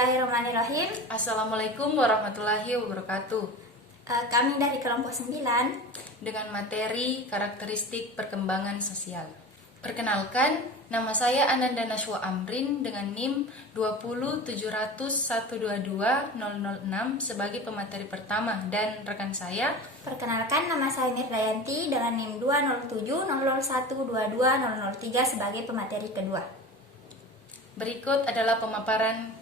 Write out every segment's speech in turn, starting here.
Bismillahirrahmanirrahim. Assalamualaikum warahmatullahi wabarakatuh. Kami dari kelompok 9 Dengan materi karakteristik perkembangan sosial. Perkenalkan, nama saya Ananda Nashwa Amrin dengan NIM 20700122006 sebagai pemateri pertama, dan rekan saya. Perkenalkan, nama saya Mirdayanti dengan NIM 2070001220003 sebagai pemateri kedua. Berikut adalah pemaparan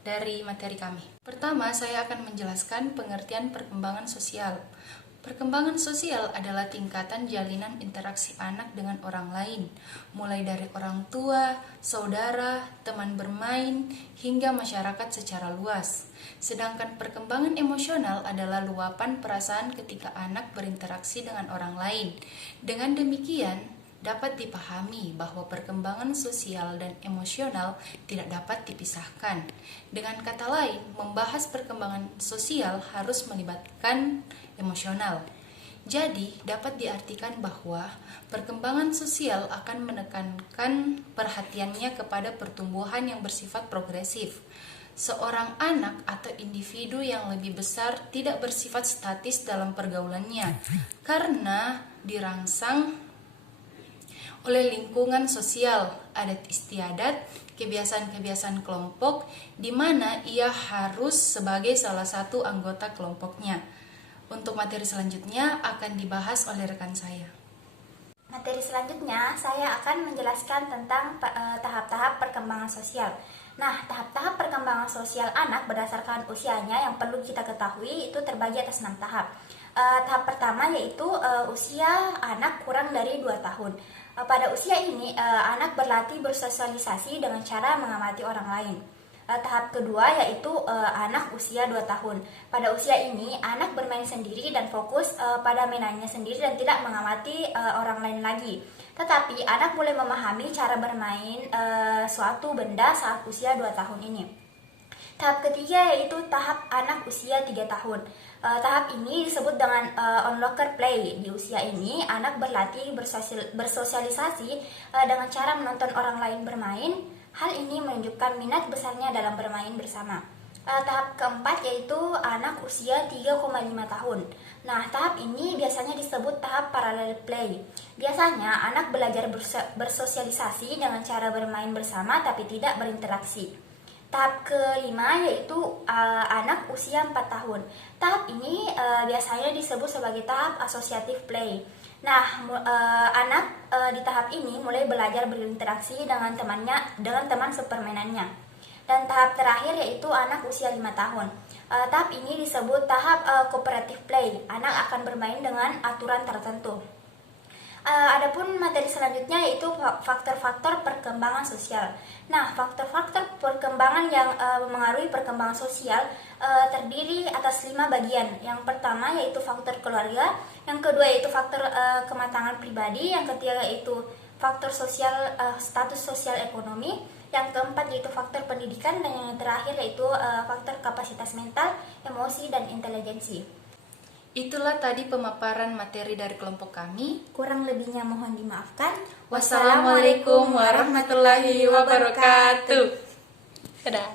dari materi kami. Pertama, saya akan menjelaskan pengertian perkembangan sosial. Perkembangan sosial adalah tingkatan jalinan interaksi anak dengan orang lain, mulai dari orang tua, saudara, teman bermain, hingga masyarakat secara luas. Sedangkan perkembangan emosional adalah luapan perasaan ketika anak berinteraksi dengan orang lain. Dengan demikian, dapat dipahami bahwa perkembangan sosial dan emosional tidak dapat dipisahkan. Dengan kata lain, membahas perkembangan sosial harus melibatkan emosional. Jadi, dapat diartikan bahwa perkembangan sosial akan menekankan perhatiannya kepada pertumbuhan yang bersifat progresif. Seorang anak atau individu yang lebih besar tidak bersifat statis dalam pergaulannya, karena dirangsang oleh lingkungan sosial, adat istiadat, kebiasaan-kebiasaan kelompok, di mana ia harus sebagai salah satu anggota kelompoknya. Untuk materi selanjutnya akan dibahas oleh rekan saya. Materi selanjutnya saya akan menjelaskan tentang tahap-tahap perkembangan sosial. Nah, tahap-tahap perkembangan sosial anak berdasarkan usianya yang perlu kita ketahui itu terbagi atas 6 tahap. Tahap pertama yaitu usia anak kurang dari 2 tahun. Pada usia ini, anak berlatih bersosialisasi dengan cara mengamati orang lain. Tahap kedua yaitu anak usia 2 tahun. Pada usia ini, anak bermain sendiri dan fokus pada mainannya sendiri dan tidak mengamati orang lain lagi. Tetapi, anak mulai memahami cara bermain suatu benda saat usia 2 tahun ini. Tahap ketiga yaitu tahap anak usia 3 tahun. Tahap ini disebut dengan onlooker play. Di usia ini, anak berlatih bersosialisasi dengan cara menonton orang lain bermain. Hal ini menunjukkan minat besarnya dalam bermain bersama. Tahap keempat yaitu anak usia 3,5 tahun. Nah, tahap ini biasanya disebut tahap parallel play. Biasanya, anak belajar bersosialisasi dengan cara bermain bersama tapi tidak berinteraksi. Tahap kelima yaitu anak usia 4 tahun. Tahap ini biasanya disebut sebagai tahap asosiatif play. Nah, anak di tahap ini mulai belajar berinteraksi dengan teman sepermainannya. Dan tahap terakhir yaitu anak usia 5 tahun. Tahap ini disebut tahap cooperative play. Anak akan bermain dengan aturan tertentu. Adapun materi selanjutnya yaitu faktor-faktor perkembangan sosial. Nah, faktor-faktor perkembangan yang mengaruhi perkembangan sosial terdiri atas 5 bagian. Yang pertama yaitu faktor keluarga, yang kedua yaitu faktor kematangan pribadi, yang ketiga yaitu faktor sosial, status sosial ekonomi, yang keempat yaitu faktor pendidikan, dan yang terakhir yaitu faktor kapasitas mental, emosi, dan intelijensi. Itulah tadi pemaparan materi dari kelompok kami. Kurang lebihnya mohon dimaafkan. Wassalamualaikum warahmatullahi wabarakatuh. Dadah.